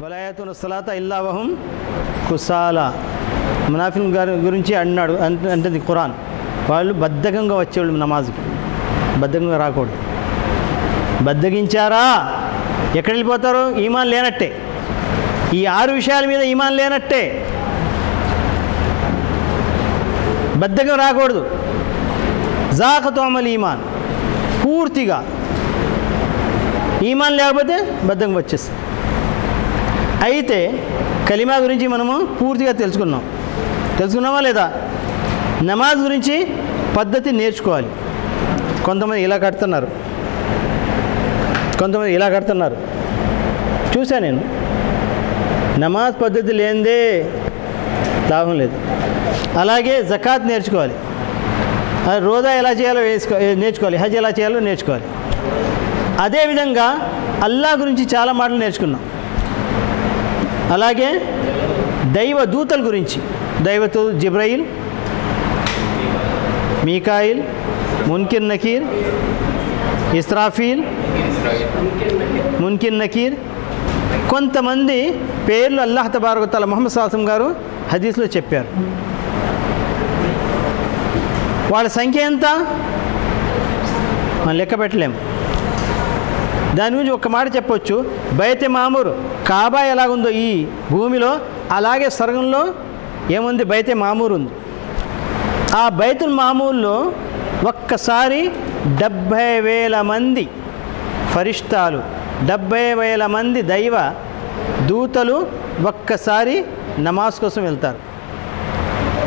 వలాయతున సలాత ఇల్లా వహుం కుసాల. మునాఫిక్ గారి గురించి అన్నాడు అంటుంది ఖురాన్. వాళ్ళు బద్ధకంగా వచ్చేవాళ్ళు నమాజ్కి, బద్ధకంగా రాకూడదు. బద్ధగించారా ఎక్కడ వెళ్ళిపోతారు? ఈమాన్ లేనట్టే. ఈ 6 విషయాల మీద ఈమాన్ లేనట్టే. బద్ధకం రాకూడదు. జాకతు అమల్ ఈమాన్, పూర్తిగా ఈమాన్ లేకపోతే బద్ధకం వచ్చేస్తుంది. అయితే కలిమా గురించి మనము పూర్తిగా తెలుసుకున్నామా లేదా? నమాజ్ గురించి పద్ధతి నేర్చుకోవాలి. కొంతమంది ఇలా కడుతున్నారు, కొంతమంది ఇలా కడుతున్నారు చూసా నేను. నమాజ్ పద్ధతి లేనిదే లాభం లేదు. అలాగే జకాత్ నేర్చుకోవాలి, రోజా ఎలా చేయాలో నేర్చుకోవాలి, హజ్ ఎలా చేయాలో నేర్చుకోవాలి. అదేవిధంగా అల్లా గురించి చాలా మాటలు నేర్చుకున్నాం. అలాగే దైవ దూతల గురించి, దైవతూ జిబ్రయిల్, మీకాయిల్, మున్కిర్ నకీర్, ఇస్రాఫీల్, మున్కిర్ నకీర్, కొంతమంది పేర్లు అల్లాహ్ తబారక తఆలా ముహమ్మద్ సల్లల్లాహు అలైహి వసల్లం గారు హదీస్లో చెప్పారు. వాళ్ళ సంఖ్య ఎంత మనం లెక్క పెట్టలేము. దాని గురించి ఒక మాట చెప్పొచ్చు. బైతే మామూర్, కాబా ఎలాగుందో ఈ భూమిలో, అలాగే స్వర్గంలో ఏముంది? బైతే మామూర్ ఉంది. ఆ బైతుల్ మామూర్లో ఒక్కసారి 70,000 మంది ఫరిష్తాలు, 70,000 మంది దైవ దూతలు ఒక్కసారి నమాజ్ కోసం వెళ్తారు.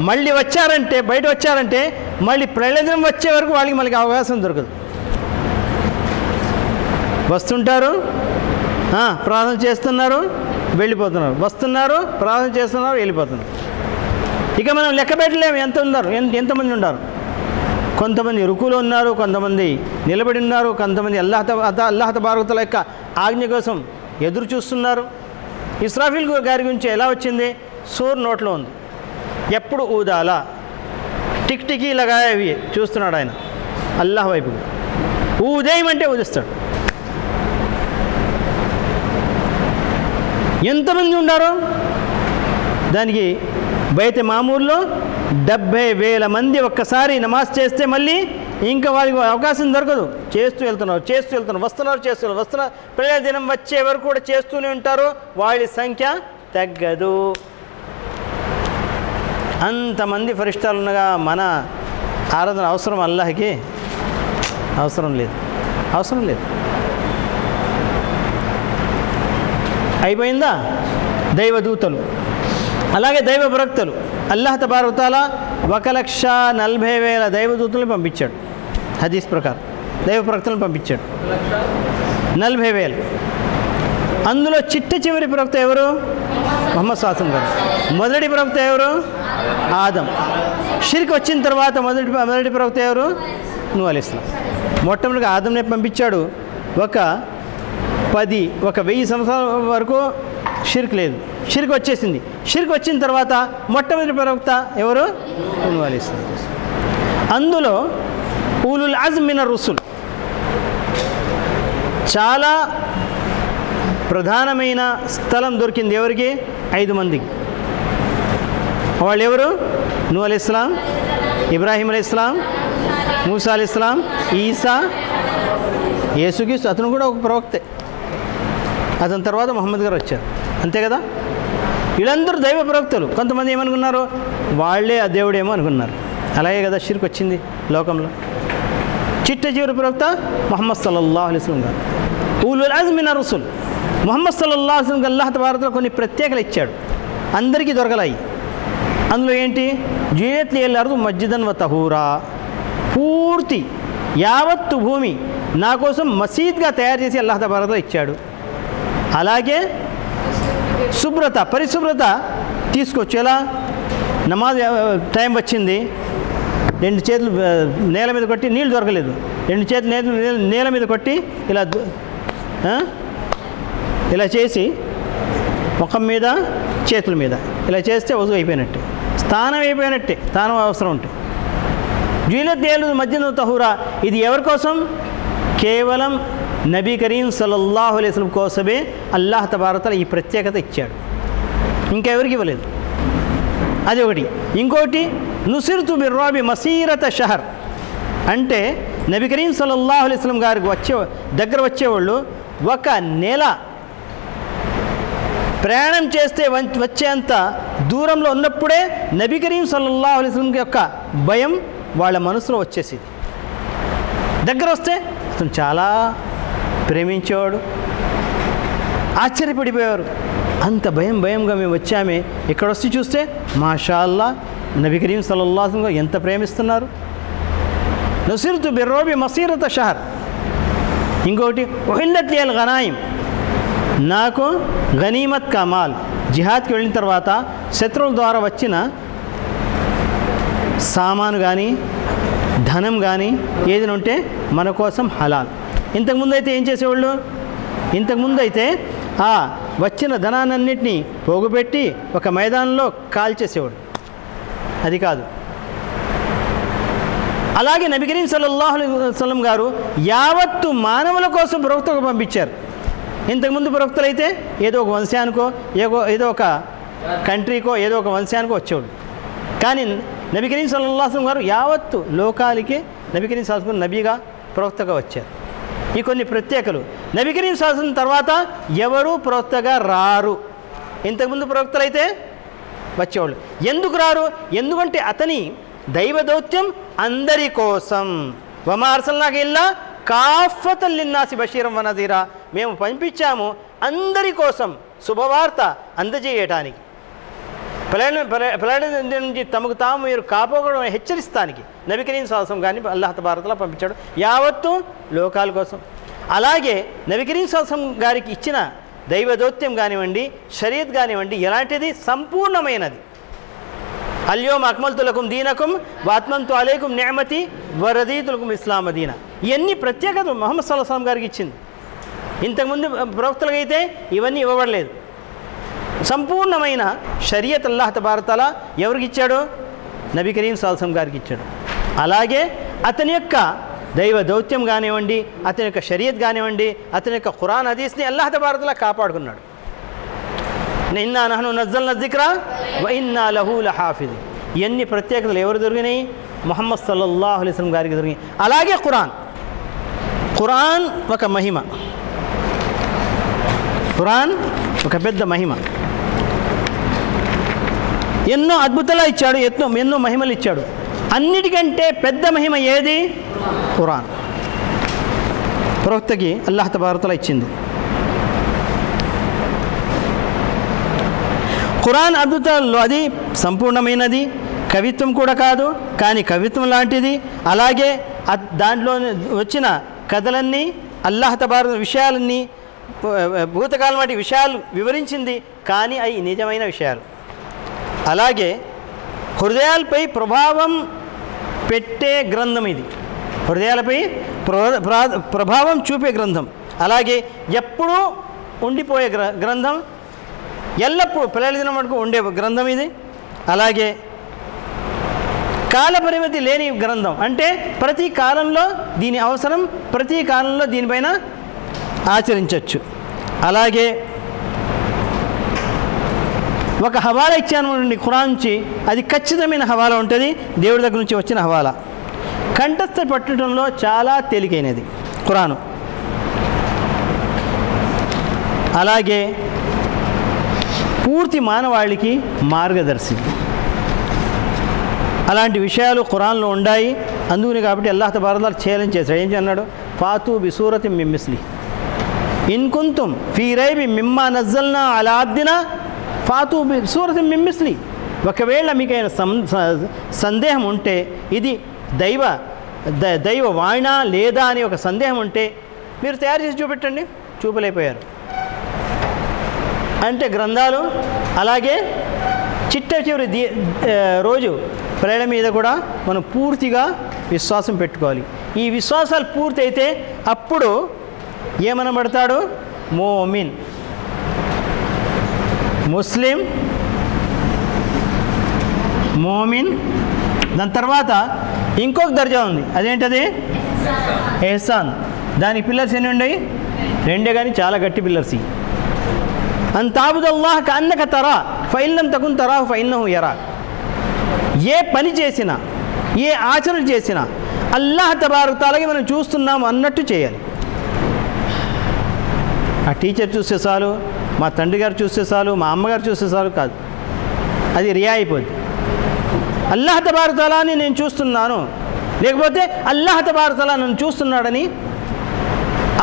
మళ్ళీ వచ్చారంటే, బయట వచ్చారంటే మళ్ళీ ప్రళయదినం వచ్చే వరకు వాళ్ళకి మళ్ళీ అవకాశం దొరకదు. వస్తుంటారు, ప్రార్థన చేస్తున్నారు, వెళ్ళిపోతున్నారు, వస్తున్నారు, ప్రార్థన చేస్తున్నారు, వెళ్ళిపోతున్నారు. ఇక మనం లెక్క పెట్టలేము ఎంతమంది ఉన్నారు. కొంతమంది రుకులో ఉన్నారు, కొంతమంది నిలబడి ఉన్నారు, కొంతమంది అల్లాహ్ తబారక తఆలా యొక్క ఆజ్ఞ కోసం ఎదురు చూస్తున్నారు. ఇస్రాఫీల్ గారి గురించి ఎలా వచ్చింది? సూర్ నోట్లో ఉంది, ఎప్పుడు ఊదాలా, టిక్ టికీ లగాయవి చూస్తున్నాడు ఆయన అల్లాహ్ వైపు. ఊదేయమంటే ఊదిస్తాడు. ఎంతమంది ఉన్నారు దానికి? బైతే మామూర్లో 70,000 మంది ఒక్కసారి నమాజ్ చేస్తే మళ్ళీ ఇంకా వాళ్ళకి అవకాశం దొరకదు. చేస్తూ వెళ్తున్నారు, వస్తున్నారు. ప్రళయ దినం వచ్చే వరకు కూడా చేస్తూనే ఉంటారు. వాళ్ళ సంఖ్య తగ్గదు. అంతమంది ఫరిష్టాలు ఉండగా మన ఆరాధన అవసరం? అల్లాహకి అవసరం లేదు. అయిపోయిందా? దైవదూతలు, అలాగే దైవ ప్రవక్తలు. అల్లాహ్ తబారక తఆలా 1,40,000 దైవదూతలను పంపించాడు. హదీస్ ప్రకారం దైవ ప్రవక్తలను పంపించాడు 40,000. అందులో చిట్ట చివరి ప్రవక్త ఎవరు? ముహమ్మద్ సల్లల్లాహు అలైహి వసల్లం గారు. మొదటి ప్రవక్త ఎవరు? ఆదం. షిర్క్ వచ్చిన తర్వాత మొదటి ప్రవక్త ఎవరు? నూహ్ అలైహిస్సలాం. మొట్టమొదటిగా ఆదంనే పంపించాడు. ఒక 1000 సంవత్సరాల వరకు షిర్క్ లేదు. షిర్క్ వచ్చేసింది. షిర్క్ వచ్చిన తర్వాత మొట్టమొదటి ప్రవక్త ఎవరు? నూహ్ అలైహిస్సలాం. అందులో ఉలుల్ అజ్మ్ మినర్ రుసుల్, చాలా ప్రధానమైన స్థలం దొరికింది ఎవరికి? 5 మందికి. వాళ్ళు ఎవరు? నూహ్ అలైహిస్సలాం, ఇబ్రాహీం అలైహిస్సలాం, మూసా అలైహిస్సలాం, ఈసా, యేసుక్రీస్తు. అతను కూడా ఒక ప్రవక్తే. అతని తర్వాత ముహమ్మద్ గారు వచ్చారు. అంతే కదా? వీళ్ళందరూ దైవ ప్రవక్తలు. కొంతమంది ఏమనుకున్నారు? వాళ్ళే ఆ దేవుడేమో అనుకున్నారు. అలాగే కదా షిర్క్ వచ్చింది లోకంలో. చిట్ట చివరి ప్రవక్త ముహమ్మద్ సల్లల్లాహు అలైహి వసల్లం గారు. ఉలుల్ అజ్మ్ మినర్ రుసుల్. ముహమ్మద్ సల్లల్లాహు అలైహి వసల్లం అల్లాహ్ తబారక తఆలా కొన్ని ప్రత్యేకలు ఇచ్చాడు, అందరికీ దొరకలాయి. అందులో ఏంటి? జుయిలత్ లియల్ అర్దు మస్జిదన్ వ తహూరా, పూర్తి యావత్తు భూమి నా కోసం మసీద్గా తయారు చేసి అల్లాహ్ తబారక తఆలా ఇచ్చాడు. అలాగే శుభ్రత, పరిశుభ్రత తీసుకొచ్చేలా. నమాజ్ టైం వచ్చింది, 2 చేతులు నేల మీద కొట్టి, నీళ్ళు దొరకలేదు, 2 చేతులు నేల మీద కొట్టి ఇలా చేసి ముఖం మీద చేతుల మీద ఇలా చేస్తే వజు అయిపోయినట్టే, స్నానం అయిపోయినట్టే. స్నానం అవసరం ఉంటే. జుయిలత్ లియల్ మస్జిదన్ వ తహూరా, ఇది ఎవరి కోసం? కేవలం నబీ కరీం సల్లల్లాహు అలైహి వసల్లం కోసమే అల్లాహ్ తబారక తఆలా ఈ ప్రత్యేకత ఇచ్చాడు, ఇంకెవరికి ఇవ్వలేదు. అది ఒకటి. ఇంకోటి నుసిర్తు బిర్రాబి మసీరత షహర్ అంటే నబీ కరీం సల్లల్లాహు అలైహి వసల్లం గారికి దగ్గర వచ్చేవాళ్ళు ఒక నెల ప్రయాణం చేస్తే వచ్చేంత దూరంలో ఉన్నప్పుడే నబీ కరీం సల్లల్లాహు అలైహి వసల్లం యొక్క భయం వాళ్ళ మనసులో వచ్చేసింది. దగ్గర వస్తే అతను చాలా ప్రేమించేవాడు, ఆశ్చర్యపడిపోయేవారు. అంత భయంగా మేము వచ్చామే, ఇక్కడ వచ్చి చూస్తే మాషా అల్లా నబీ కరీం సల్లల్లాహు అలైహి వసల్లం ఎంత ప్రేమిస్తున్నారు. నుసిర్తు బిర్రాబి మసీరత షహర్. ఇంకోటి ఉహిల్లత్ లియల్ గనాయిం, నాకు గనీమత్ కా మాల్, జిహాద్కి వెళ్ళిన తర్వాత శత్రువుల ద్వారా వచ్చిన సామాను కానీ ధనం కానీ ఏదైనా ఉంటే మన కోసం హలాల్. ఇంతకుముందు అయితే ఏం చేసేవాళ్ళు, ఇంతకుముందు అయితే ఆ వచ్చిన ధనాన్నింటినీ పోగుపెట్టి ఒక మైదానంలో కాల్చేసేవాడు. అది కాదు. అలాగే నబీ కరీం సల్లల్లాహు అలైహి వసల్లం గారు యావత్తు మానవుల కోసం ప్రవక్తకు పంపించారు. ఇంతకుముందు ప్రవక్తలు అయితే ఏదో ఒక వంశానికో ఏదో ఒక కంట్రీకో ఏదో ఒక వంశానికో వచ్చేవాడు. కానీ నబీ కరీం సల్లల్లాహు అలైహి వసల్లం గారు యావత్తు లోకాలకి నబీ కరీం సల్లల్లాహు అలైహి వసల్లం నబీగా ప్రవక్తగా వచ్చారు. ఈ కొన్ని ప్రత్యేకలు. నబీ కరీం సల్లల్లాహు అలైహి వసల్లం తర్వాత ఎవరు ప్రవక్తగా రారు. ఇంతకుముందు ప్రవక్తలు అయితే వచ్చేవాళ్ళు. ఎందుకు రారు? ఎందుకంటే అతని దైవ దౌత్యం అందరి కోసం. వమా అర్సల్నాక ఇల్లా కాఫతన్ లిన్నాసి బషీరం వ నజీరా, మేము పంపించాము అందరి కోసం శుభవార్త అందజేయటానికి, ప్రళయం నుంచి తమకు తాము మీరు కాపాడుకోవడం హెచ్చరిస్తానికి నబీ కరీం సల్లల్లాహు అలైహి వసల్లం గారిని అల్లాహ్ తబారక తఆలా పంపించాడు యావత్తు లోకాల కోసం. అలాగే నబీ కరీం సల్లల్లాహు అలైహి వసల్లం గారికి ఇచ్చిన దైవ దౌత్యం కానివ్వండి, షరీయత్ కానివ్వండి, ఎలాంటిది సంపూర్ణమైనది. అల్యోమ అక్మల్తు లకుం దీనకుం వాత్మంతు అలైకుం నిఅమతి వరదీతు లకుం ఇస్లామ దీన. ఇవన్నీ ప్రత్యేకత ముహమ్మద్ సల్లల్లాహు అలైహి వసల్లం గారికి ఇచ్చింది. ఇంతకుముందు ప్రవక్తలకు అయితే ఇవన్నీ ఇవ్వబడలేదు. సంపూర్ణమైన షరియత్ అల్లాహ్ తబారక తఆలా ఎవరికి ఇచ్చాడు? నబీ కరీం సల్లల్లాహు అలైహి వసల్లం గారికి ఇచ్చాడు. అలాగే అతని యొక్క దైవ దౌత్యం కానివ్వండి, అతని యొక్క షరియత్ కానివ్వండి, అతని యొక్క ఖురాన్ హదీస్ని అల్లాహ్ తబారక తఆలా కాపాడుకున్నాడు. ఇన్నా నహ్ను నజ్జల్నా జిక్రా వ ఇన్నా లహు లహాఫిజ్. ఇవన్నీ ప్రత్యేకతలు ఎవరు దొరికినాయి? ముహమ్మద్ సల్లల్లాహు అలైహి వసల్లం గారికి దొరికినాయి. అలాగే ఖురాన్ ఒక మహిమ, ఖురాన్ ఒక పెద్ద మహిమ. ఎన్నో అద్భుతాలు ఇచ్చాడు, ఎన్నో మహిమలు ఇచ్చాడు. అన్నిటికంటే పెద్ద మహిమ ఏది? ఖురాన్. ప్రవక్తకి అల్లాహ్ తబారక తఆలా ఇచ్చింది. ఖురాన్ అద్భుతాల్లో అది సంపూర్ణమైనది, కవిత్వం కూడా కాదు కానీ కవిత్వం లాంటిది. అలాగే దాంట్లో వచ్చిన కథలన్నీ అల్లాహ్ తబారక విషయాలన్నీ భూతకాలం వంటి విషయాలు వివరించింది, కానీ అవి నిజమైన విషయాలు. అలాగే హృదయాలపై ప్రభావం పెట్టే గ్రంథం ఇది, హృదయాలపై ప్రభావం చూపే గ్రంథం. అలాగే ఎప్పుడూ ఉండిపోయే గ్రంథం, ఎల్లప్పుడూ ప్రళయదినం వరకు ఉండే గ్రంథం ఇది. అలాగే కాల పరిమితి లేని గ్రంథం, అంటే ప్రతి కాలంలో దీని అవసరం, ప్రతి కాలంలో దీనిపైన ఆచరించవచ్చు. అలాగే ఒక హవాలా ఇచ్చాను ఖురాన్ నుంచి, అది ఖచ్చితమైన హవాలా ఉంటుంది, దేవుడి దగ్గర నుంచి వచ్చిన హవాలా. కంఠస్థ పట్టడంలో చాలా తేలికైనది ఖురాను. అలాగే పూర్తి మానవాళికి మార్గదర్శి. అలాంటి విషయాలు ఖురాన్లో ఉన్నాయి. అందుకని కాబట్టి అల్లాహ్ తబారక తఆలా ఛాలెంజ్ చేశాడు. ఏం అన్నాడు? ఫాతూ బిసూరతిన్ మిన్ మిస్లి ఇన్ కుంతుమ్ ఫీ రైబి మిమ్మా నజ్జల్నా అలా అబ్దినా ఫాతూ బిసూరతిన్ మిన్ మిస్లి. ఒకవేళ మీకైనా సందేహం ఉంటే, ఇది దైవ వాణా లేదా అని ఒక సందేహం ఉంటే మీరు తయారు చేసి చూపెట్టండి. చూపలేకపోయారు. అంటే గ్రంథాలు. అలాగే చివరి రోజు ప్రళయం మీద కూడా మనం పూర్తిగా విశ్వాసం పెట్టుకోవాలి. ఈ విశ్వాసాలు పూర్తి అయితే అప్పుడు ఏమనబడతాడు? మోమిన్, ముస్లిం, మోమిన్. దాని తర్వాత ఇంకొక దర్జా ఉంది, అదేంటది? ఎహ్సాన్. దానికి పిల్లర్స్ ఎన్ని ఉన్నాయి? 2 కానీ చాలా గట్టి పిల్లర్స్. అన్ తాబుదల్లాహ్ కన్నక తరా ఫైన్నం తకున్ తరాహు ఫైన్నహు యరా. ఏ పని చేసినా, ఏ ఆచరణ చేసినా అల్లాహ్ తబారక తాలాకి మనం చూస్తున్నాం అన్నట్టు చేయాలి. ఆ టీచర్ చూస్తే చాలు, మా తండ్రి గారు చూస్తే చాలు, మా అమ్మగారు చూస్తే చాలు కాదు, అది రియా అయిపోద్ది. అల్లాహ్ తబారక తాలాని నేను చూస్తున్నాను, లేకపోతే అల్లాహ్ తబారక తాలా నన్ను చూస్తున్నాడని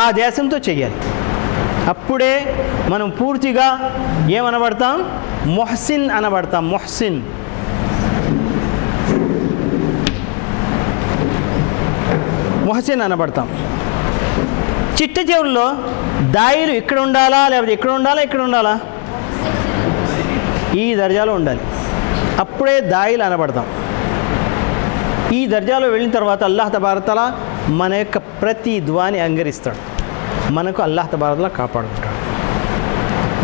ఆ దేశంతో చెయ్యాలి. అప్పుడే మనం పూర్తిగా ఏమనబడతాం? మొహసిన్ అనబడతాం. మొహసిన్. మొహసిన్ అనబడతాం. చిట్ట చివరిలో దాయిలు ఇక్కడ ఉండాలా, లేకపోతే ఇక్కడ ఉండాలా, ఇక్కడ ఉండాలా? ఈ దర్జాలో ఉండాలి. అప్పుడే దాయిలు అనబడతాం. ఈ దర్జాలో వెళ్ళిన తర్వాత అల్లాహ్ తబారక తఆలా మన యొక్క ప్రతి దువాని అంగరిస్తాడు, మనకు అల్లాహ్ తబారక తఆలా కాపాడుకుంటాడు.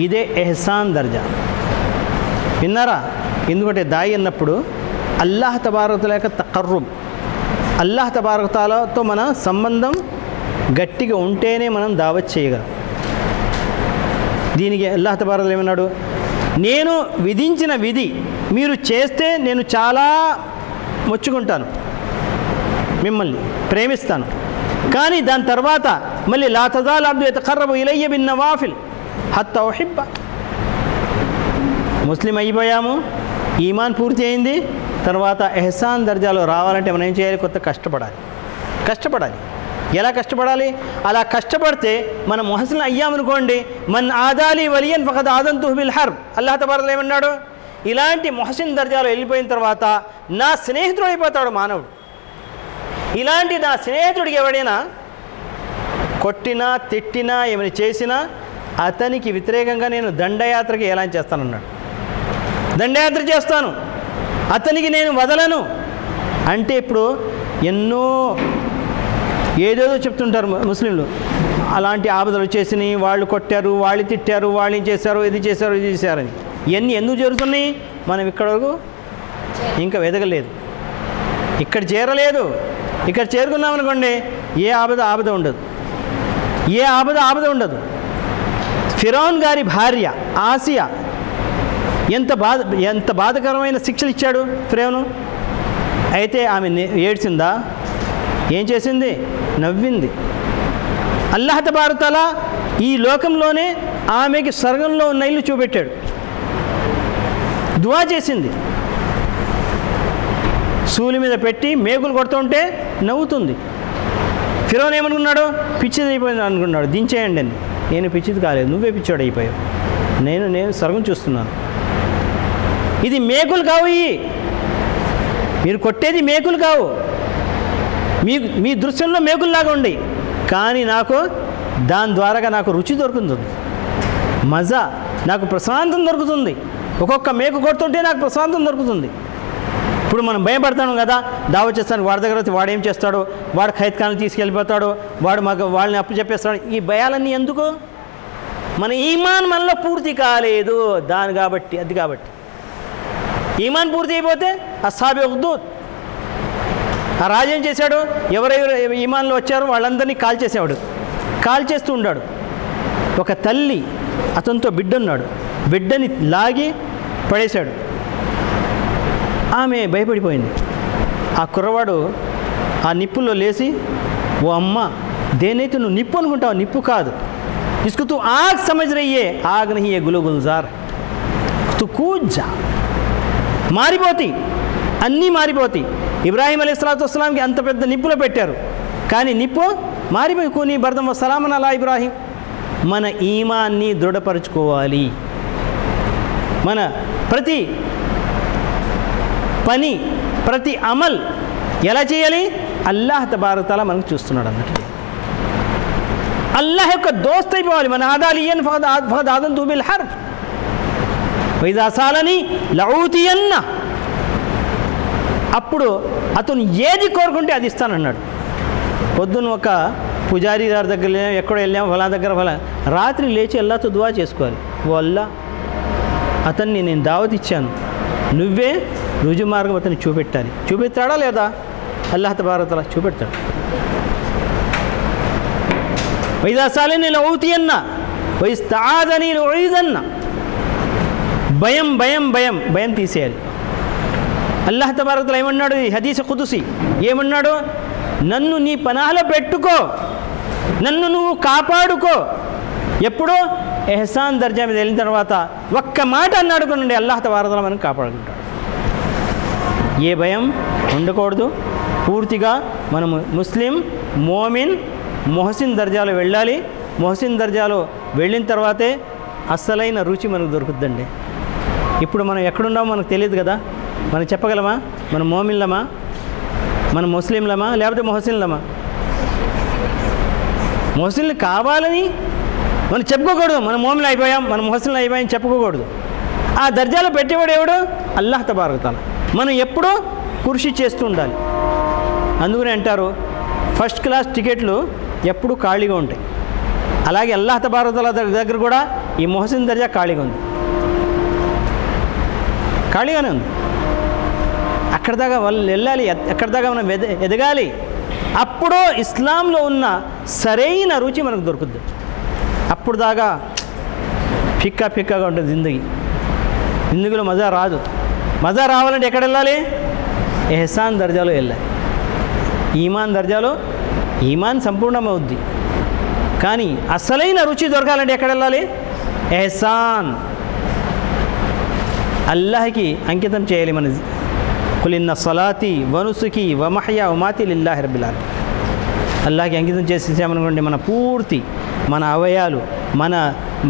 ఇదే ఎహ్సాన్ దర్జా. విన్నారా? ఎందుకంటే దాయి అన్నప్పుడు అల్లాహ్ తబారక తఆలా యొక్క తకర్రుబ్, అల్లాహ్ తబారక తఆలాతో మన సంబంధం గట్టిగా ఉంటేనే మనం దావత్ చేయగలం. దీనికి అల్లాహ్ తబారక తఆలా ఏమన్నాడు? నేను విధించిన విధి మీరు చేస్తే నేను చాలా మొచ్చుకుంటాను, మిమ్మల్ని ప్రేమిస్తాను. కానీ దాని తర్వాత మళ్ళీ లా తజాల్ అబ్దు యతఖర్రబు ఇలయ్య బిన్ నవాఫిల్ హత్తా ఉహిబ్బ. ముస్లిం అయిపోయాము, ఈమాన్ పూర్తి అయింది, తర్వాత ఎహ్సాన్ దర్జాలో రావాలంటే మనం ఏం చేయాలి? కొత్త కష్టపడాలి. ఎలా కష్టపడాలి? అలా కష్టపడితే మనం మొహసిన్ అయ్యామనుకోండి, మన్ ఆదాలి వలియన్ ఫఖద్ ఆదంతుహు బిల్ హర్బ్. అల్లాహ్ తబారక తఆలా ఏమన్నాడు? ఇలాంటి మొహసిన్ దర్జాలో వెళ్ళిపోయిన తర్వాత నా స్నేహితుడు అయిపోతాడు మానవుడు. ఇలాంటి నా స్నేహితుడికి ఎవడైనా కొట్టినా, తిట్టినా, ఏమైనా చేసినా అతనికి వ్యతిరేకంగా నేను దండయాత్రకి ఎలా చేస్తానన్నాడు. దండయాత్ర చేస్తాను, అతనికి నేను వదలను అంటే ఇప్పుడు ఎన్నో ఏదేదో చెప్తుంటారు ముస్లింలు. అలాంటి ఆపదలు వచ్చేసినాయి, వాళ్ళు కొట్టారు, వాళ్ళు తిట్టారు, వాళ్ళు ఏం చేశారు, ఇది చేశారని. ఇవన్నీ ఎందుకు జరుగుతున్నాయి? మనం ఇక్కడ వరకు ఇంకా వెదగలేదు, ఇక్కడ చేరలేదు. ఇక్కడ చేరుకున్నామనుకోండి ఏ ఆపద ఉండదు, ఏ ఆపద ఉండదు. ఫిరౌన్ గారి భార్య ఆసియా ఎంత బాధకరమైన శిక్షలు ఇచ్చాడు ఫిరౌను. అయితే ఆమె ఏడ్చిందా? ఏం చేసింది? నవ్వింది. అల్లాహ్ తబారక తఆలా ఈ లోకంలోనే ఆమెకి స్వర్గంలో ఉన్న ఇల్లు చూపెట్టాడు. దువా చేసింది. సూలి మీద పెట్టి మేకులు కొడుతుంటే నవ్వుతుంది. ఫిరౌన్ ఏమనుకున్నాడు? పిచ్చిది అయిపోయింది అనుకున్నాడు, దించేయండి అని. నేను పిచ్చిది కాలేదు, నువ్వే పిచ్చోడు అయిపోయావు, నేను స్వర్గం చూస్తున్నాను. ఇది మేకులు కావు, మీరు కొట్టేది మేకులు కావు, మీ దృశ్యంలో మేకుల్లాగా ఉండి, కానీ నాకు దాని ద్వారా నాకు రుచి దొరుకుతుంది, మజా, నాకు ప్రశాంతం దొరుకుతుంది. ఒక్కొక్క మేకు కొడుతుంటే నాకు ప్రశాంతం దొరుకుతుంది. ఇప్పుడు మనం భయపడతాను కదా, దావత్ చేస్తాను, వాడి దగ్గర వాడు ఏం చేస్తాడు, వాడు ఖైద్ఖానాకు తీసుకెళ్ళిపోతాడు, వాళ్ళని అప్పు చెప్పేస్తాడు. ఈ భయాలన్నీ ఎందుకు? మన ఈమాన్ మనలో పూర్తి కాలేదు కాబట్టి ఈమాన్ పూర్తి అయిపోతే అస్హాబే ఉఖ్దూద్, ఆ రాజు ఏం చేశాడు? ఎవరెవరు ఈమాన్లో వచ్చారో వాళ్ళందరినీ కాల్ చేస్తూ ఉన్నాడు. ఒక తల్లి అతనితో బిడ్డన్నాడు, బిడ్డని లాగి పడేశాడు. ఆమె భయపడిపోయింది. ఆ కుర్రవాడు ఆ నిప్పుల్లో లేచి, ఓ అమ్మ, దేనైతే నువ్వు నిప్పు అనుకుంటావు, నిప్పు కాదు, ఇసుకు తూ ఆగ్ సమజ్ రయ్యే, ఆగ్ నహీ గులు గుల్జార్, తూ కూజా. మారిపోతాయి, అన్నీ మారిపోతాయి. ఇబ్రాహీం అలైహిస్సలాతు వస్సలాంకి అంత పెద్ద నిప్పులో పెట్టారు, కానీ నిప్పు మారిపోయి కూని బర్దం వస్సలామన్ అలా ఇబ్రాహీం. మన ఈమాన్ని దృఢపరచుకోవాలి. మన ప్రతి పని, ప్రతి అమల్ ఎలా చేయాలి? అల్లాహ్ తబారక తఆలా మనకు చూస్తున్నాడు అన్నట్టు. అల్లాహ్ యొక్క దోస్త్ అయిపోవాలి. మన ఆదాలియన్ ఫఖద్ ఆదంతుహు బిల్ హర్బ్ వైదా సాలని లఊతియన్న. అప్పుడు అతను ఏది కోరుకుంటే అది ఇస్తానన్నాడు. పొద్దున్న ఒక పుజారి గారి దగ్గర ఎక్కడో వెళ్ళాము, ఫలా దగ్గర ఫలా, రాత్రి లేచి అల్లాహ్తో దువా చేసుకోవాలి. ఓ అల్లా, అతన్ని నేను దావత్ ఇచ్చాను, నువ్వే రుజు మార్గం అతన్ని చూపెట్టాలి. చూపెడతాడా లేదా? అల్లాహ్ తబారక తఆలా చూపెడతాడు. వైదా సాలిని లౌతియన్న వైస్తాదని ఉయిదన్న. భయం భయం భయం భయం తీసేయాలి. అల్లాహ్ తబారక తఆలా ఏమన్నాడు ఈ హదీస్ ఖుదుసి? ఏమన్నాడు? నన్ను నీ పనాహలో పెట్టుకో, నన్ను నువ్వు కాపాడుకో. ఎప్పుడు? ఎహ్సాన్ దర్జా మీద వెళ్ళిన తర్వాత ఒక్క మాట అన్నాడు కొనండి, అల్లాహ్ తబారక తఆలా మనం కాపాడుకుంటాడు. ఏ భయం ఉండకూడదు. పూర్తిగా మనము ముస్లిం, మోమిన్, మొహసిన్ దర్జాలో వెళ్ళాలి. మొహసిన్ దర్జాలో వెళ్ళిన తర్వాతే అసలైన రుచి మనకు దొరుకుతుందండి. ఇప్పుడు మనం ఎక్కడున్నామో మనకు తెలియదు కదా. మనం చెప్పగలమా మనం మోమిన్లమా, మనం ముస్లింలమా, లేకపోతే మొహసిన్లమా? మొహసిన్లు కావాలని మనం చెప్పుకోకూడదు. మనం మోమిన్లు అయిపోయాం, మనం మొహసిన్లు అయిపోయాం చెప్పుకోకూడదు. ఆ దర్జాలో పెట్టేవాడు ఎవడు? అల్లాహ్ తబారక తఆలా. మనం ఎప్పుడూ కృషి చేస్తూ ఉండాలి. అందుకని అంటారు ఫస్ట్ క్లాస్ టికెట్లు ఎప్పుడూ ఖాళీగా ఉంటాయి. అలాగే అల్లాహ్ తబారక తఆలా దగ్గర కూడా ఈ మొహసిన్ దర్జా ఖాళీగా ఉంది, ఖాళీగానే ఉంది. అక్కడ దాకా వాళ్ళు వెళ్ళాలి, అక్కడ దాకా మనం ఎదగాలి. అప్పుడు ఇస్లాంలో ఉన్న సరైన రుచి మనకు దొరుకుద్ది. అప్పుడు దాకా ఫిక్కాగా ఉంటుంది జిందగీలో మజా రాదు. మజా రావాలంటే ఎక్కడ వెళ్ళాలి? ఎహ్సాన్ దర్జాలో వెళ్ళాలి. ఈమాన్ దర్జాలో ఈమాన్ సంపూర్ణమవుద్ది. కానీ అసలైన రుచి దొరకాలంటే ఎక్కడ వెళ్ళాలి? ఎహ్సాన్. అల్లాహ్కి అంకితం చేయాలి మన. కుల్ ఇన్న సలాతి వనుసుకి వమహయా వమాతి లిల్లాహి రబ్బిల్ ఆలమీన్. అల్లాహ్కి అంకితం చేసేసామనుకోండి, మన పూర్తి మన అవయాలు, మన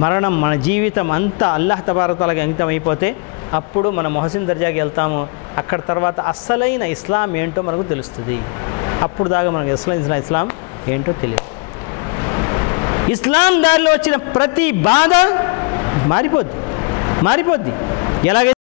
మరణం, మన జీవితం అంతా అల్లాహ్ తబారక తఆలాకి అంకితం అయిపోతే అప్పుడు మన మొహసిన్ దర్జాకి వెళ్తాము. అక్కడ తర్వాత అసలైన ఇస్లాం ఏంటో మనకు తెలుస్తుంది. అప్పుడు దాకా మనకు అసలైన ఇస్లాం ఏంటో తెలియదు. ఇస్లాం దారిలో వచ్చిన ప్రతి బాధ మారిపోద్ది. ఎలాగైతే